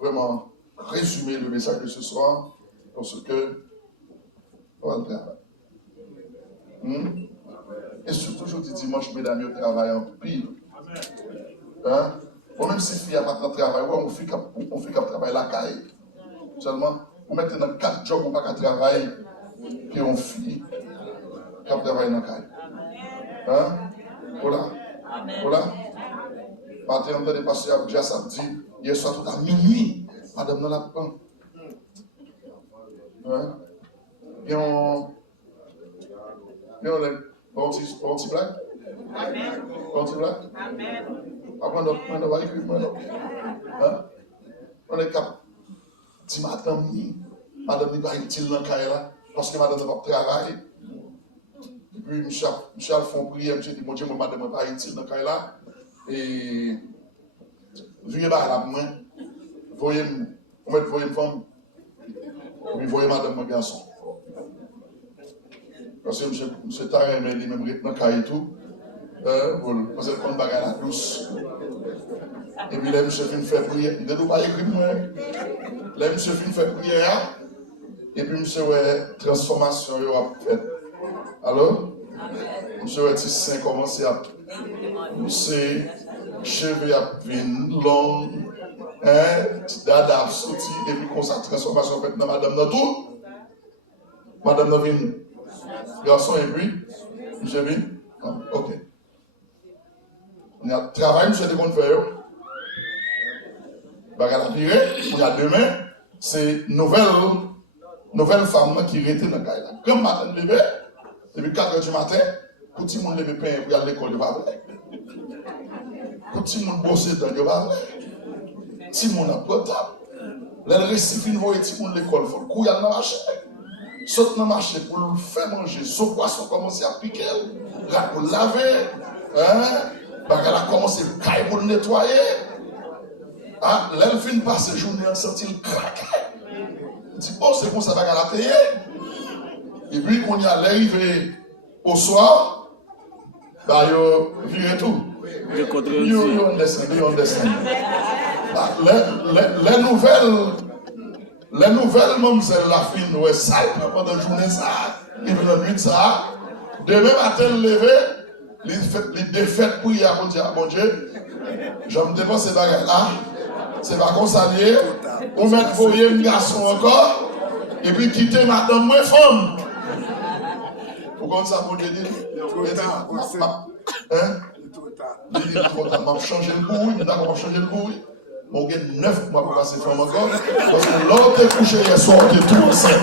vraiment résumer le message de ce soir parce que on va le travail. Et surtout, je dis dimanche, mesdames, au travail en pile. Hein? Ou même si fille a pas de travail, on fait qu'à travailler la caille. Seulement, on met dans 4 jobs ou pas qu'à travailler, puis on fille qu'à travailler dans la caille. Hein? Voilà. Voilà. Matin, on est passé à Abdja samedi, hier soir tout à minuit, madame dans la pan. Hein? Et on est bon petit blague. Bon petit blague. Après, on va écrire, on est capable. Si madame n'est pas utile dans le cas là, parce que madame n'a pas travaillé. Et puis, Michel font prier, je dis, mon Dieu, madame n'est pas utile dans le cas là. Et venez par la main, voyez une femme, puis voyez madame mon garçon. Parce que monsieur Taré, mais il même dans le cas et tout. Parce que le bagage la douce. Et puis là, monsieur fin fait prière. Il ne doit pas écrire moi. Là, monsieur fin fait prière. Et puis monsieur ouais transformation a fait. Alors, monsieur ouais Tissin commence à pousser, cheveux à venir long, dada sorti et puis comme ça transformation faite dans madame dans tout. Madame dans vin. Garçon et puis monsieur vin. OK. On a travail, monsieur de qu'on fait. Bagarre à virer, on a demain, c'est nouvelle femme qui était dans le cas. Comme matin levé, depuis 4h du matin, tout le monde levé pain pour aller à l'école de Bablé. Tout le monde bosse dans le Bablé. Tout le monde a portable. Les récifs, ils voient tout le monde à l'école, il faut couiller dans le marché. Saute dans le marché pour le faire manger. Son poisson commence à piquer, pour laver. Bagarre a commencé à cailler pour le nettoyer. Ah, l'elfine passe journée en sortie le craquer. Il dit, oh, c'est bon, ça va la payer. Et puis, quand il y a l'arrivée au soir, bah, il vire tout. Il descend. Les nouvelles, même c'est la fine, ouais, sale pendant la journée, ça, et puis la nuit, ça. Demain matin, levé, les défaites pour y aller, mon Dieu, je me dépense ces bagages-là. C'est pas comme ça lié. On met voyer un garçon encore. Et puis quitter madame moins femme. Pourquoi ça pour dire? Il dit trop tard. Je vais changer le bruit. Je vais changer le bruit. Mon gars, 9 mois pour passer femme encore. Parce que l'autre est couché hier soir, on est tout ensemble.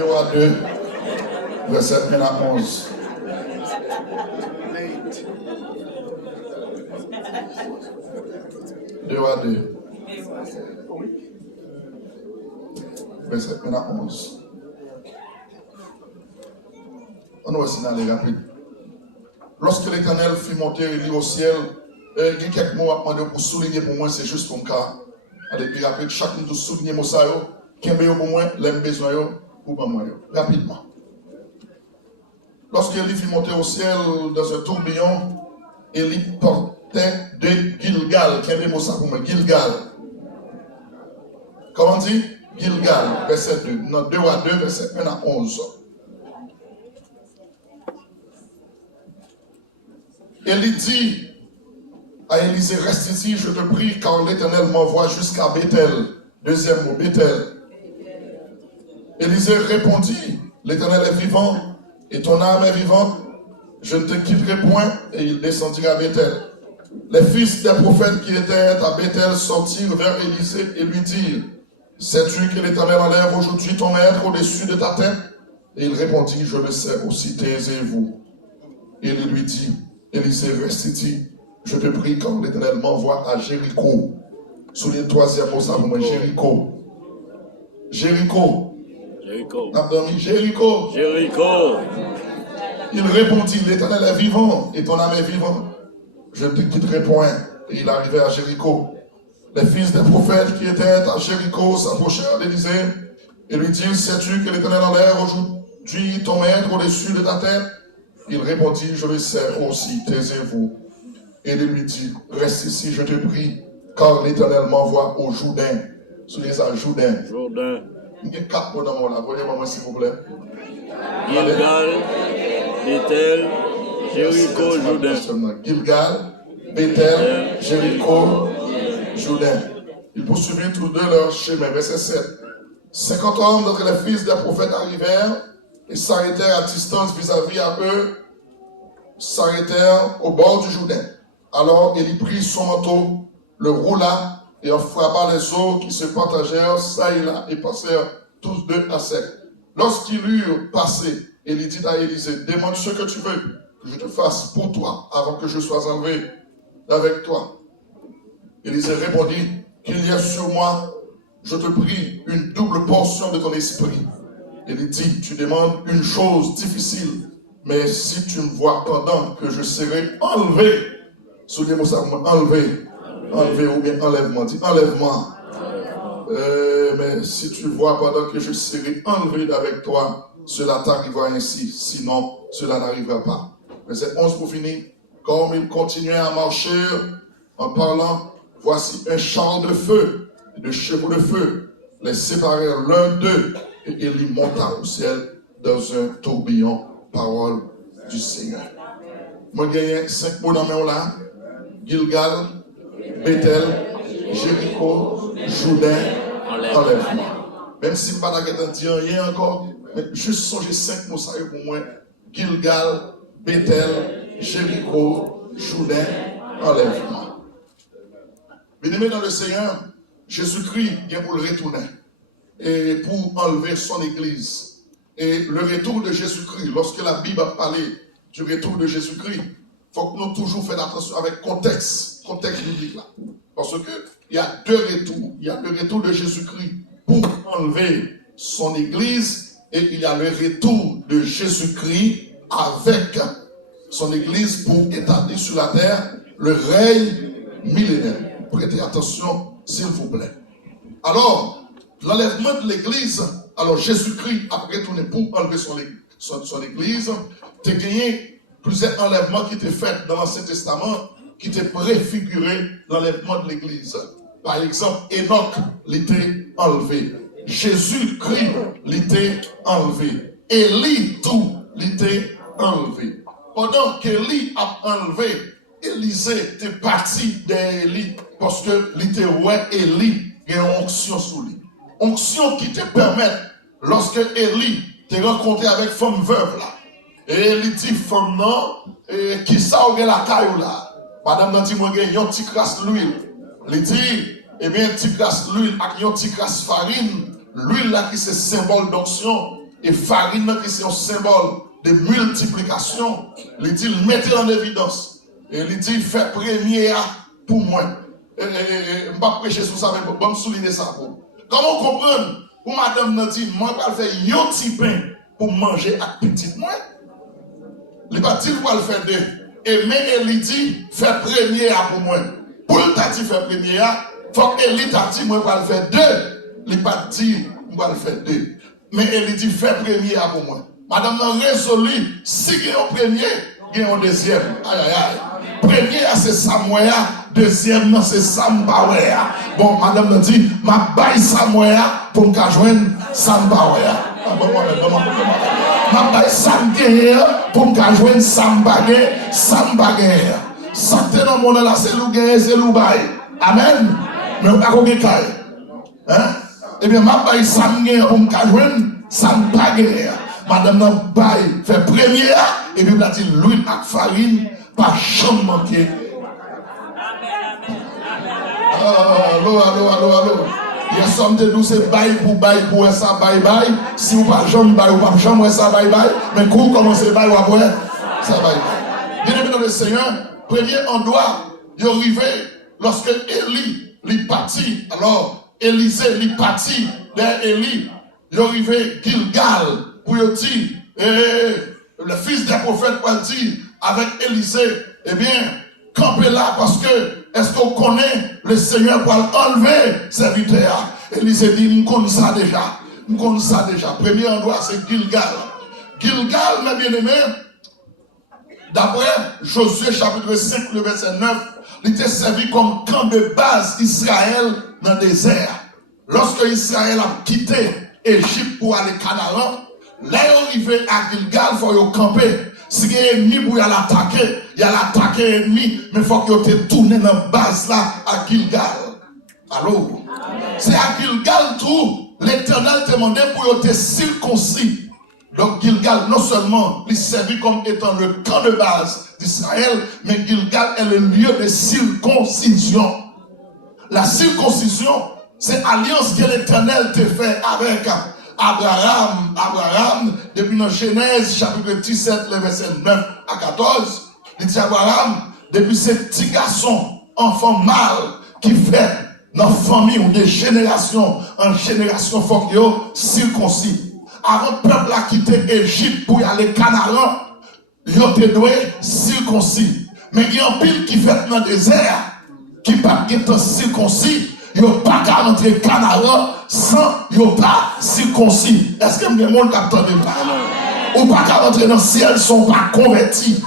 Rois 2, verset 1 à 11. Rois 2, verset 1 à 11. On va essayer d'aller rapide. Lorsque l'Éternel fit monter Élie au ciel, il y a quelques mots à demander pour souligner pour moi, c'est juste ton cas. Allez, puis rapide, chacun de souligner mon ça, qui est pour moi, l'aime besoin. Rapidement. Lorsqu'Élie fit monter au ciel dans un tourbillon, Élie portait de Gilgal. Quel est le mot ça pour moi? Gilgal. Comment on dit? Gilgal, verset 2. Non, 2 à 2, verset 1 à 11. Élie dit à Élisée, reste ici, je te prie, car l'Éternel m'envoie jusqu'à Bethel. Deuxième mot, Bethel. Élisée répondit, l'Éternel est vivant et ton âme est vivante, je ne te quitterai point. Et il descendit à Bethel. Les fils des prophètes qui étaient à Bethel sortirent vers Élisée et lui dirent, sais-tu que l'Éternel enlève aujourd'hui ton maître au-dessus de ta tête? Et il répondit, je le sais, aussi taisez-vous. Et il lui dit, Élisée reste ici, je te prie quand l'Éternel m'envoie à Jéricho. Sous les troisième mot, ça vous met Jéricho. Jéricho. Jéricho. Jéricho. Il répondit, l'Éternel est vivant et ton âme est vivante. Je ne te quitterai point. Et il arrivait à Jéricho. Les fils des prophètes qui étaient à Jéricho s'approchèrent d'Élisée et lui dit, sais-tu que l'Éternel enlève aujourd'hui ton maître au-dessus de ta tête? Il répondit, je le sais aussi, taisez-vous. Et il lui dit, reste ici, je te prie, car l'Éternel m'envoie au Jourdain. Souvenez ça, Jourdain. Jourdain. Il y a 4 mots dans mon là, voyez-moi s'il vous plaît. Gilgal, Bethel, Jéricho, Jourdain. Gilgal, Bethel, Jéricho, Jourdain. Ils poursuivirent tous deux leur chemin. Verset 7. 50 hommes d'entre les fils des prophètes arrivèrent et s'arrêtèrent à distance vis-à-vis à eux, s'arrêtèrent au bord du Jourdain. Alors il prit son manteau, le roula et en frappa les eaux qui se partagèrent ça et là et passèrent tous deux à sec. Lorsqu'ils eurent passé, il dit à Élisée, demande ce que tu veux que je te fasse pour toi avant que je sois enlevé avec toi. Élisée répondit, qu'il y ait sur moi, je te prie, une double portion de ton esprit. Il dit, tu demandes une chose difficile, mais si tu me vois pendant que je serai enlevé, souvenez-moi ça, enlevé ou bien enlèvement, dis enlèvement. Mais si tu vois pendant que je serai enlevé avec toi, cela t'arrivera ainsi, sinon cela n'arrivera pas. Verset 11 pour finir. Comme il continuait à marcher en parlant, voici un char de feu et de chevaux de feu les séparèrent l'un d'eux et il monta au ciel dans un tourbillon, parole du Seigneur. Moi, j'ai 5 mots dans mes là. Gilgal, Bethel, Jéricho, Jourdain, enlèvement. Même si je ne vais pas dire rien encore, mais juste songer 5 mots ça pour moi. Gilgal, Bethel, Jéricho, Jourdain, enlèvement. Bien-aimés dans le Seigneur, Jésus-Christ vient pour le retourner et pour enlever son Église. Et le retour de Jésus-Christ, lorsque la Bible a parlé du retour de Jésus-Christ, il faut que nous toujours fassions attention avec contexte biblique là. Parce que il y a 2 retours. Il y a le retour de Jésus-Christ pour enlever son Église et il y a le retour de Jésus-Christ avec son Église pour établir sur la terre le règne millénaire. Prêtez attention, s'il vous plaît. Alors, l'enlèvement de l'Église, alors Jésus-Christ a retourné pour enlever son Église. Tu as gagné plusieurs enlèvements qui étaient faits dans l'Ancien Testament, qui étaient préfigurés l'enlèvement de l'Église. Par exemple, Enoch l'était enlevé. Jésus-Christ l'était enlevé. Élie tout l'était enlevé. Pendant qu'Élie a enlevé, Élisée était parti d'Élie parce que l'était ouais Élie a une onction sous lui. Onction qui te permet, lorsque Élie te rencontré avec femme veuve là, et il dit femme non, et qui ça ou la caillou là, madame nan dit moi j'ai un petit crasse l'huile. Il dit, eh bien, un petit crasse l'huile avec un petit crasse farine, l'huile là qui c'est symbole d'onction, et farine là qui c'est un symbole de multiplication. Il dit, il mettez en évidence. Et il dit, fait premier pour moi. Je ne vais pas prêcher sur ça, mais je vais souligner ça pour vous. Comment comprendre? Pour madame nous dit, moi, je vais faire un petit pain pour manger avec petite moi. Il va dire, je vais le faire deux. Et mais elle dit, fait premier pour moi. Pour le tati fait premier, il faut que elle t'a dit, moi, je vais le faire deux. Il va dire, je vais le faire deux. Mais elle dit, fait premier pour moi. Madame nous résolu, si il y a un premier, il y a un deuxième. Aïe, aïe, aïe. Premier, c'est Samoya. Deuxième, c'est Sambawea. Bon, madame me dit, ma baille Samoya pour me joindre Sambawea. Ma baille Samgea pour me joindre Sambagé, Sambagé. Santé dans le monde là, c'est l'ougué, c'est l'oubaye. Amen. Mais on va pas caille. Hein? Eh bien, ma baille Samgea pour me joindre Sambagé. Madame n'a baille fait première, et puis on a dit l'huile avec farine, pas jamais manqué. Allô. Il y a somme de nous, c'est bail pour ça, bail. Si vous pas jamais bail, ou pas jamais ça, bail. Mais quand vous commencez bail, ou après, ça bail. Bien aimé dans le Seigneur, premier endroit, il est arrivé lorsque Élie lui partit. Alors, Élisée lui partit vers Élie. Il est arrivé Gilgal pour dire, le fils des prophètes pour dire avec Élisée, eh bien, campez là parce que est-ce qu'on connaît le Seigneur pour enlever serviteur? Élisée dit, on connaît ça déjà. nous connaissons ça déjà. Premier endroit, c'est Gilgal. Gilgal, mes bien-aimés, d'après Josué chapitre 5, le verset 9, il était servi comme camp de base Israël dans le désert. Lorsque Israël a quitté Égypte pour aller Canaan, là, il arrivé à Gilgal, il faut camper. Si il y a un ennemi pour l'attaquer, il y a l'attaquer ennemi, mais il faut qu'il te tourne dans la base là à Gilgal. Allô? C'est à Gilgal tout, l'Éternel te demandait pour te circoncis. Donc Gilgal, non seulement, il servi comme étant le camp de base d'Israël, mais Gilgal est le lieu de circoncision. La circoncision, c'est l'alliance que l'Éternel te fait avec Abraham. Abraham, depuis dans Genèse, chapitre 17, le verset 9 à 14, il dit Abraham, depuis ce petit garçon, enfant mâle, qui fait dans la famille ou de génération en génération, faut qu'il circoncis. Avant le peuple a quitté Égypte pour y aller Canaan, il a été circoncis. Mais il y a un pile qui fait dans le désert, qui pas être circoncis, il n'y a pas qu'à rentrer Canaan sans il n'y a pas circoncis. Est-ce que le monde a entendu ça? Ou pas qu'à rentrer dans le ciel, ils ne sont pas convertis.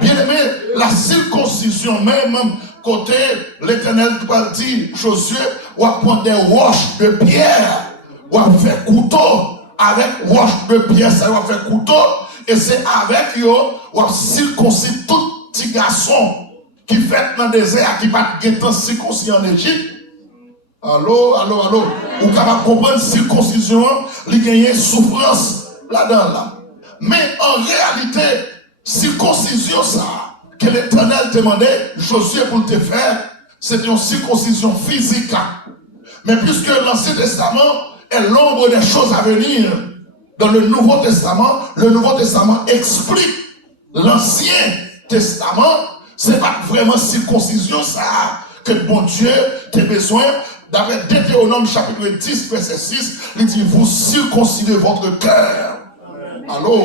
Bien aimé, la circoncision, même côté l'Éternel dit Josué, on va prendre des roches de pierre, on va faire couteau. Avec roche de pierre, ça va faire couteau, et c'est avec eux, on va circoncire tout petit garçon qui fait dans le désert, qui va être circoncis en Égypte. Allô? Ou capable comprendre circoncision, il y a une souffrance là-dedans. Là. Mais en réalité, circoncision, ça, que l'Éternel demandait, Josué pour te faire, c'est une circoncision physique. Mais puisque l'Ancien Testament est l'ombre des choses à venir. Dans le Nouveau Testament explique l'Ancien Testament. C'est pas vraiment circoncision ça que bon Dieu a besoin. D'après Deutéronome chapitre 10 verset 6, il dit vous circoncidez votre cœur. Allô?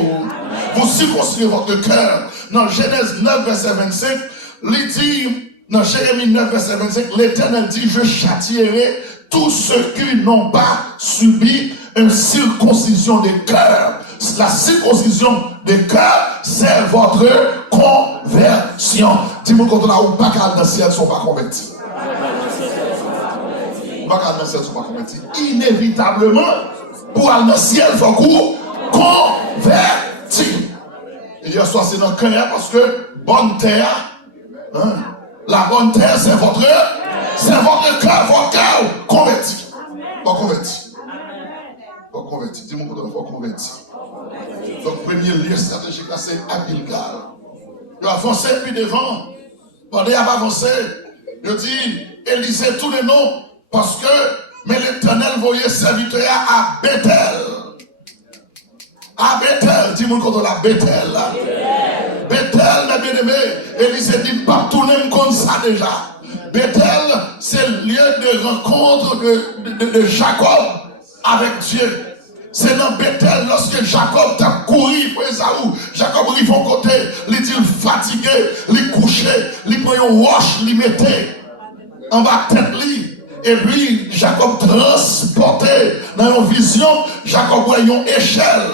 Vous circoncidez votre cœur. Dans Genèse 9 verset 25, il dit dans Jérémie 9 verset 25, l'Éternel dit je châtierai tous ceux qui n'ont pas subi une circoncision des cœurs. La circoncision des cœurs, c'est votre conversion. Dis-moi quand on a ou pas qu'à dans le ciel, ils ne sont pas convertis. Pas qu'à dans le ciel, ils ne sont pas convertis. Inévitablement, pour aller dans le ciel, il faut qu'on convertit. Et hier soir, c'est dans le cœur parce que bonne terre, hein, la bonne terre, c'est votre cœur, votre cœur converti. Pas converti. Pas converti. Dis-moi comment il faut convertir. Donc, premier lieu stratégique, là, c'est à Gilgal. Il a avancé puis devant. Pendant qu'il a avancé, il dit, Élisée tous les noms, parce que, mais l'Éternel voyait serviteur à Bethel. À Bethel, dis-moi comment la Bethel, là. Bethel, mes bien-aimés, Élisée dit, pas tourner comme ça déjà. Bethel, c'est le lieu de rencontre de Jacob avec Dieu. C'est dans Bethel, lorsque Jacob t'a couru pour Esaü, Jacob arrive en côté, il dit fatigué, il couché, il prend une roche, il mettait en bas de tête lui. Et puis Jacob transporté dans une vision, Jacob voit une échelle.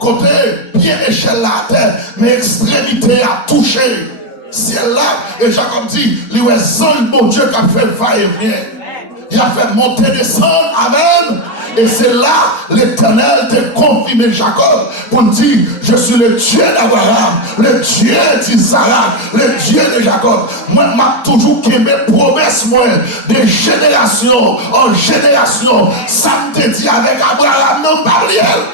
Côté, bien échelle là à terre, mais extrémité a touché. Ciel là, et Jacob dit, lui est seul mon Dieu qui a fait va-et-vient. Il a fait monter, descendre, amen. Et c'est là l'Éternel te confirmé Jacob pour dire, je suis le Dieu d'Abraham, le Dieu d'Isaac, le Dieu de Jacob. Moi, je toujours aimé promesse moi, de génération en génération. Ça me dit avec Abraham, non pas réel.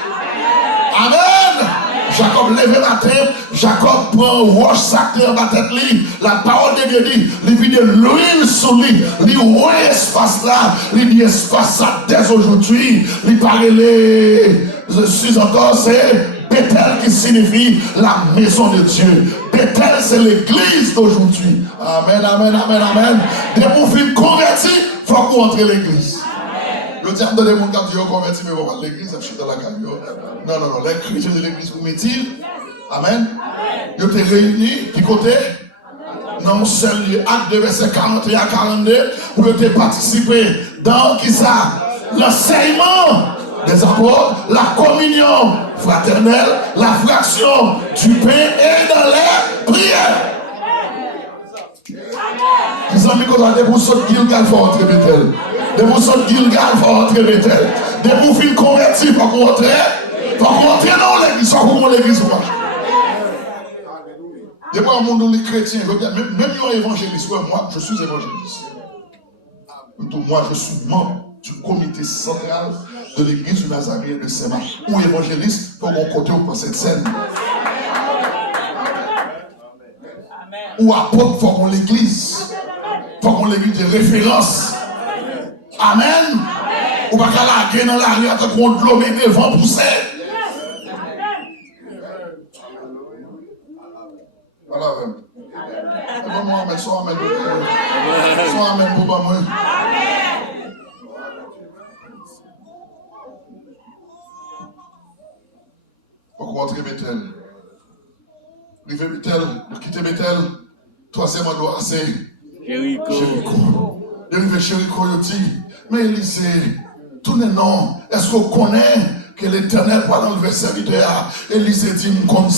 Amen. Jacob lève matin, Jacob prend roche sacrée en la tête lui. La parole de Dieu dit, il vit de l'huile sur lui. Il voit espace là, il dit espace ça dès aujourd'hui. Il parle je suis encore, c'est Bethel qui signifie la maison de Dieu. Bethel c'est l'église d'aujourd'hui. Amen, amen, amen, amen. Dès pour finir converti, il faut qu'on entre l'église. Le diable de mon quand tu es converti, mais on va l'église, je suis dans la caillou. Non, les chrétiens de l'église primitive, amen. Ils étaient réunis, qui côté? Dans mon seul lieu, acte de verset 41 à 42, pour te participer dans qui ça? L'enseignement des apôtres, la communion fraternelle, la fraction du pain et dans les prières. Les amis, quand on a des boussons de Gilgal, il faut entrer Bethel. Des boussons de Gilgal, il faut entrer Bethel. Des bouffines convertis, il faut entrer. Il faut entrer dans l'église, il faut entrer dans l'église. Des fois, le monde, les chrétiens, même les évangélistes, moi, je suis évangéliste. Plutôt, moi, je suis membre du comité central de l'église du Nazaréen de Saint-Marc. Ou évangéliste, pour mon côté, on pense cette scène. Ou apôtre, pour qu'on l'église. Pour qu'on l'église de référence. Amen. Ou pas qu'à la gueule dans la rue, à qu'on de l'eau, mais devant pousser. Voilà, moi, mais soit amen pour moi. Soit amen pour moi. Pour rentrer Bethel. River Bethel, quitter Bethel. Troisième endroit, c'est Jéricho. De river Jéricho, il dit, mais Élisée, tous les noms, est-ce qu'on connaît que l'Éternel, pendant le verset serviteur, Élisée dit, comme ça.